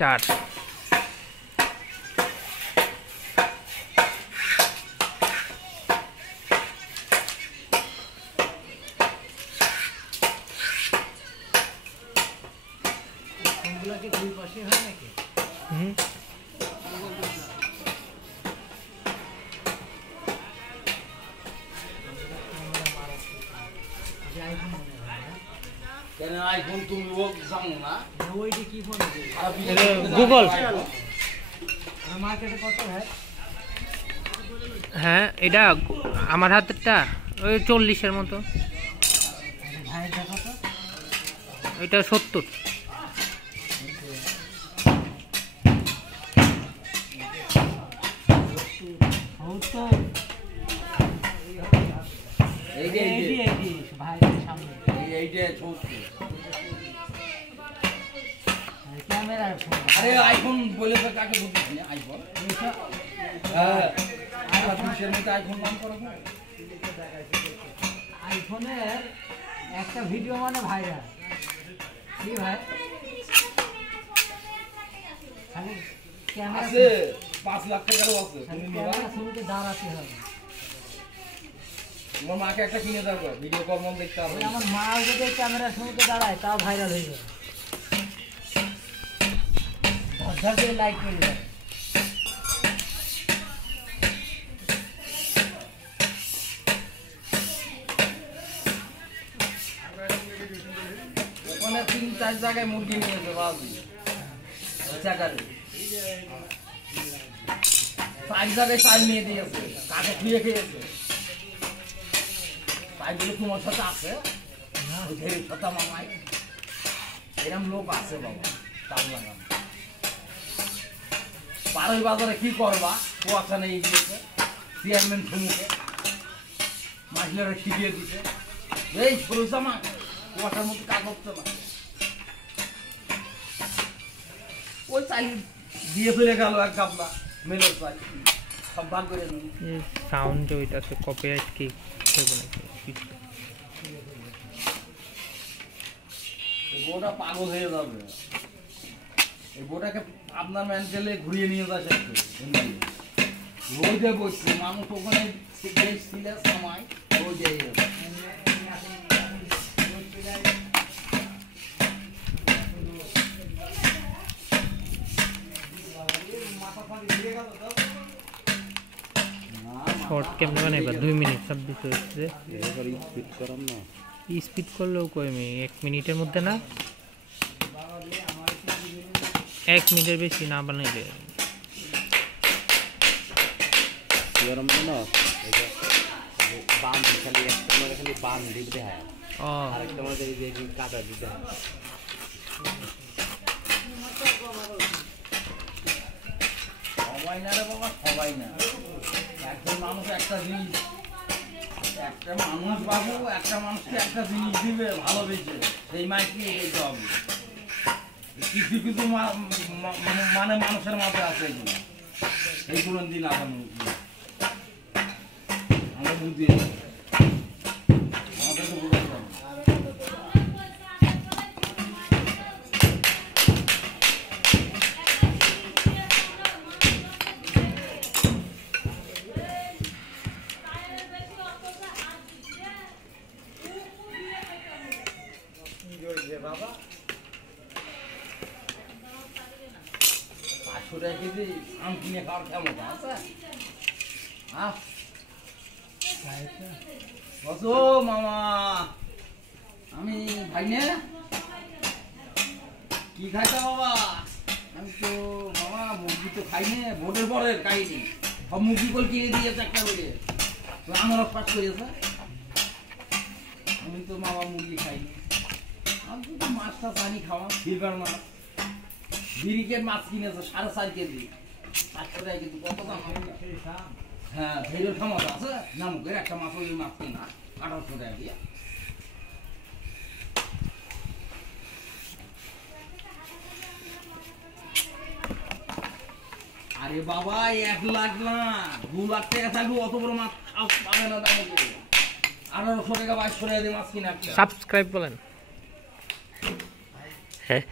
চার গুগল। হ্যাঁ, এটা আমার হাতেরটা ওই 40-এর মতো, এটা 70। अरे आईफोन बोले तो काके बुकिस नहीं आईफोन हाँ दूसरे में तो आईफोन नाम करो आईफोन है एक का वीडियो माने भाईरा ये भाई खाली कैमरा से 5 लाख টাকা লো আছে তুমি নিবা শুরুতে দাঁড়াতে হবে তোমার মাকে একটা কিনে দাও ভিডিও কল মন দেখতে হবে আমার মা যদি ক্যামেরার শুরুতে দাঁড়ায় তাও ভাইরাল হয়ে যাবে ধর ধর লাইক করে দাও ওখানে 3-4 জায়গায় মুরগি নিয়েছে বাবু চাকারে 5 জায়গায় চাল নিয়ে দিয়েছে কাকে খুঁজে খেয়েছে তাইগুলো তোমার সাথে আছে না ওই ধরে কথা মামাই এরকম লোক আছে বাবা তাল লাগাম পারই বাজারে কি করবা কুয়াশা নেই গিয়েছে চেয়ারম্যান সম্মুখে মাছলারা শিখিয়ে দিছে এই সরুসামা কুয়াশার মধ্যে কাজ হচ্ছে না ওই চাল দিয়ে ফেলে গেল এক গাবলা মেলোর চাল সব ভাগ করে নিন সাউন্ড ওইটাতে কপিরাইট কি হবে নাকি গোটা পাগল হয়ে যাবে এই গোটাকে আপনার মেন্টালে ঘুরিয়ে নিয়ে যাচ্ছে রোদে বসছে মানুষ ওখানে ছিল সময় রোদে শর্ট ক্যামেরা নেই 2 মিনিট 26 হচ্ছে এবারে স্পিড করাম না স্পিড করলেও কই 1 মিনিটের মধ্যে না 1 মিনিটের বেশি না বানাইলে গরম না এটা বাম খালি একটা খালি বাম দিতে হয় আর একটা মধ্যে এই যে কাটা দিতে হয় সবাই না রে বাবা সবাই না একজন মানুষ একটা জিনিস একটা মানুষ বাবু একটা মানুষকে একটা জিনিস দিবে ভালোবেসে সেই মাইকে দিতে হবে কিছু কিছু মানে মানুষের মাথায় আছে এগুলো এইগুলো দিন আগামী আমরা বুঝি আমাদের তো বুঝতে হবে বাবা 500 টাকা কেজি আম কিনে খাওয়ার ক্ষমতা আছে বসো মামা আমি ভাই নে কি খাইছো বাবা আমি তো মামা মুরগি তো খাই নে ভোটের পরে খাইনি সব মুরগি কল কিনে দিয়েছে একটা করে আমারও পাস করেছে আমি তো মামা মুরগি খাইনি আমি তো মাছটা পানি খাওয়া সিলভার মাছ বিরিকের মাছ কিনেছে 4.5 কেজি 700 টাকা কিন্তু কত দাম হ্যাঁ ভেজের ক্ষমতা আছে নামুকের একটা মাছ ওই মাছ কিনা 1800 টাকা দিয়ে আরে বাবা 1 লাখ না 2 লাখ টাকা থাকবে অত বড় মাছ পাবে না দাম 1800 টাকা 2200 টাকা দিয়ে মাছ কিনা সাবস্ক্রাইব বলেন হ্যাঁ।